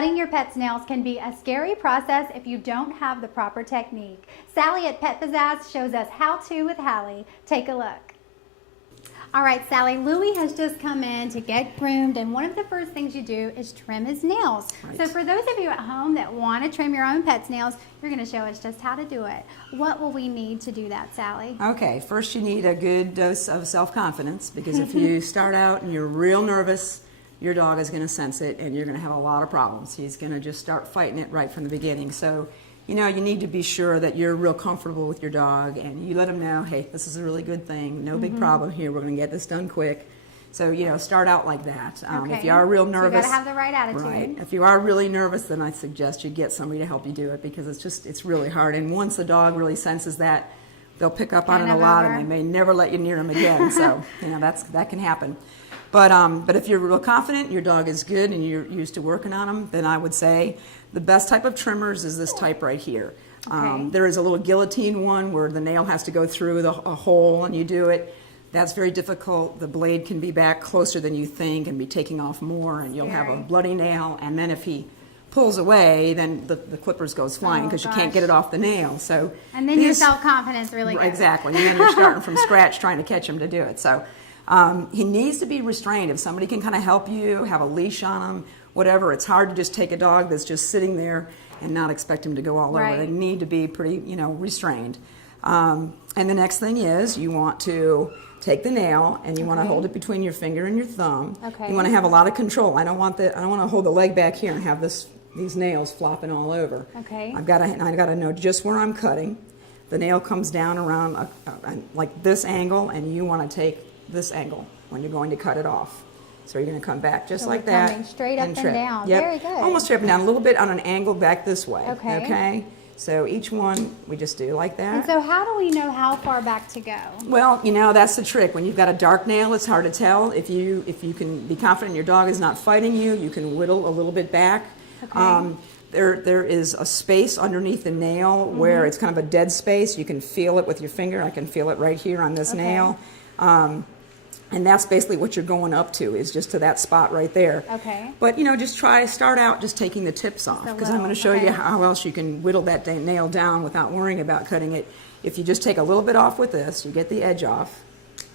Cutting your pet's nails can be a scary process if you don't have the proper technique. Sally at Pet Pizazz shows us how to with Hallie. Take a look. All right, Sally, Louie has just come in to get groomed, and one of the first things you do is trim his nails. Right. So for those of you at home that want to trim your own pet's nails, you're going to show us just how to do it. What will we need to do that, Sally? Okay, first you need a good dose of self-confidence, because if you start out and you're real nervous, your dog is going to sense it and you're going to have a lot of problems. He's going to just start fighting it right from the beginning. So, you know, you need to be sure that you're real comfortable with your dog and you let him know, hey, this is a really good thing. No big problem here. We're going to get this done quick. So, you know, start out like that. If you are real nervous. So you got to have the right attitude. Right. If you are really nervous, then I suggest you get somebody to help you do it, because it's really hard. And once the dog really senses that, they'll pick up on it a lot and they may never let you near them again. So, you know, that can happen. But if you're real confident, your dog is good, and you're used to working on them, then I would say the best type of trimmers is this type right here. There is a little guillotine one where the nail has to go through a hole and you do it. That's very difficult. The blade can be back closer than you think and be taking off more, and you'll have a bloody nail. And then if he pulls away, then the clippers goes flying because you can't get it off the nail. So and then your self-confidence really goes. Exactly. And then you're starting from scratch trying to catch him to do it. So he needs to be restrained. If somebody can kind of help you, have a leash on him, whatever. It's hard to just take a dog that's just sitting there and not expect him to go all over. They need to be pretty, you know, restrained. And the next thing is you want to take the nail and you want to hold it between your finger and your thumb. You want to have a lot of control. I don't want to hold the leg back here and have these nails flopping all over. I've got to know just where I'm cutting. The nail comes down around like this angle, and you want to take this angle when you're going to cut it off. So you're going to come back just like that. Coming straight up and down. Yep. Very good. Almost straight up and down, a little bit on an angle back this way. Okay. So each one we just do like that. And so how do we know how far back to go? Well, you know, that's the trick. When you've got a dark nail, it's hard to tell. If you can be confident your dog is not fighting you, you can whittle a little bit back. There is a space underneath the nail where it's kind of a dead space. You can feel it with your finger. I can feel it right here on this nail. And that's basically what you're going up to, is just to that spot right there. But, you know, just start out just taking the tips off, because I'm going to show you how else you can whittle that nail down without worrying about cutting it. If you just take a little bit off with this, you get the edge off,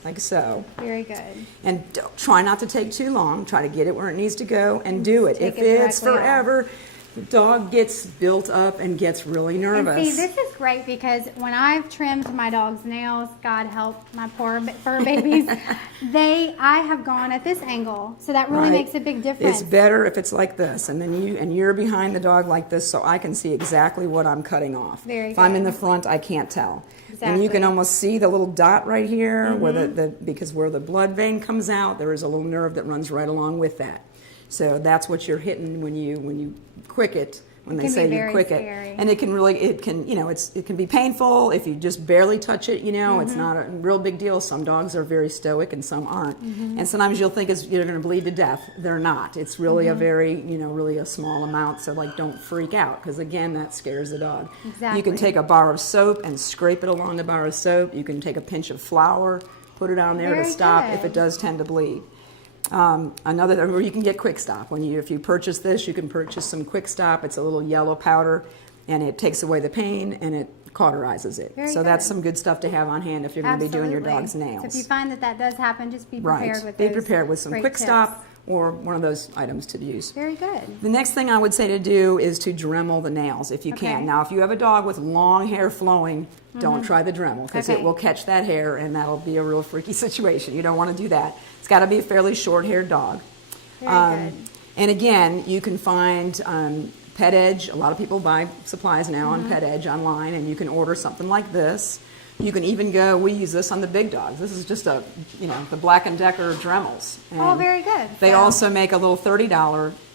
like so. Very good. And try not to take too long. Try to get it where it needs to go and do it. If it's forever, the dog gets built up and gets really nervous. And see, this is great, because when I've trimmed my dog's nails, God help my poor fur babies, I have gone at this angle, so that really makes a big difference. It's better if it's like this, and then you're behind the dog like this, so I can see exactly what I'm cutting off. If I'm in the front, I can't tell. And you can almost see the little dot right here, where because where the blood vein comes out, there is a little nerve that runs right along with that. So that's what you're hitting when you quick it, when they say you quick it. And it can be painful if you just barely touch it, you know. It's not a real big deal. Some dogs are very stoic and some aren't. And sometimes you'll think you're going to bleed to death. They're not. It's really a very, really a small amount. So like, don't freak out, because again, that scares the dog. You can take a bar of soap and scrape it along the bar of soap. You can take a pinch of flour, put it on there to stop if it does tend to bleed. Or you can get Quick Stop. If you purchase this, you can purchase some Quick Stop. It's a little yellow powder, and it takes away the pain and it cauterizes it. So that's some good stuff to have on hand if you're going to be doing your dog's nails. So if you find that does happen, just be prepared with Be prepared with some Quick Stop or one of those items to use. Very good. The next thing I would say to do is to Dremel the nails if you can. Now, if you have a dog with long hair flowing, don't try the Dremel, because it will catch that hair, and that'll be a real freaky situation. You don't want to do that. It's got to be a fairly short-haired dog. Very good. And again, you can find Pet Edge. A lot of people buy supplies now on Pet Edge online, and you can order something like this. You can even we use this on the big dogs. This is just the Black & Decker Dremels. And very good. They also make a little $30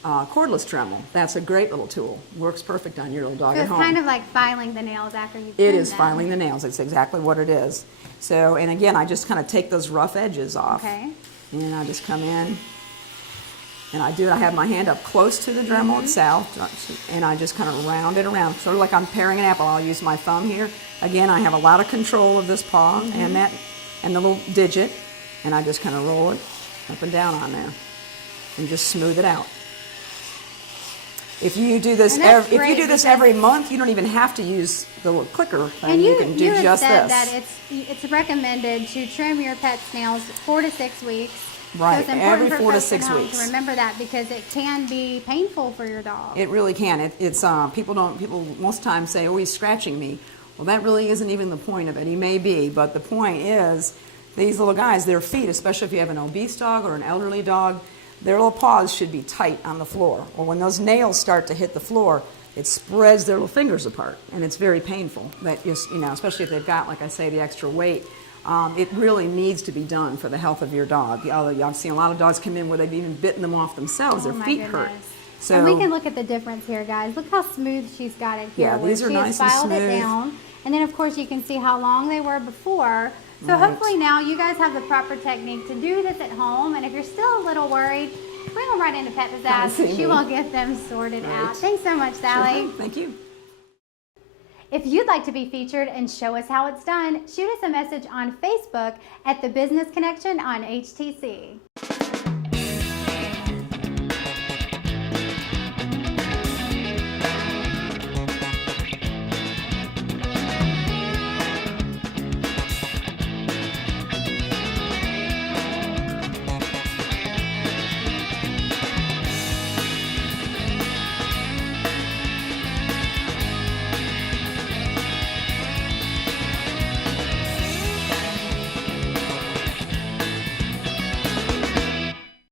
cordless Dremel. That's a great little tool. Works perfect on your little dog at home. It's kind of like filing the nails after you've It is filing the nails. It's exactly what it is. So, and again, I just kind of take those rough edges off. And I just come in, and I have my hand up close to the Dremel itself, and I just kind of round it around, sort of like I'm paring an apple. I'll use my thumb here. Again, I have a lot of control of this paw and the little digit, and I just kind of roll it up and down on there and just smooth it out. If you do this, every month, you don't even have to use the little clicker thing. And you can do have just said this. that it's recommended to trim your pet's nails 4 to 6 weeks. Right, so it's important every for 4 to folks at 6 home weeks. to remember that, because it can be painful for your dog. It really can. People most times say, "Oh, he's scratching me." Well, that really isn't even the point of it. He may be, but the point is, these little guys, their feet, especially if you have an obese dog or an elderly dog, their little paws should be tight on the floor. Or when those nails start to hit the floor, it spreads their little fingers apart, and it's very painful. That especially if they've got, like I say, the extra weight. It really needs to be done for the health of your dog. I've seen a lot of dogs come in where they've even bitten them off themselves. Their feet hurt. So, and we can look at the difference here, guys. Look how smooth she's got it here. Yeah, these are nice and smooth. She has filed it down. And then, of course, you can see how long they were before. So hopefully now you guys have the proper technique to do this at home. And if you're still a little worried, bring them right into Pet Pizazz. She will get them sorted out. Thanks so much, Sally. Sure. Thank you. If you'd like to be featured and show us how it's done, shoot us a message on Facebook at The Business Connection on HTC.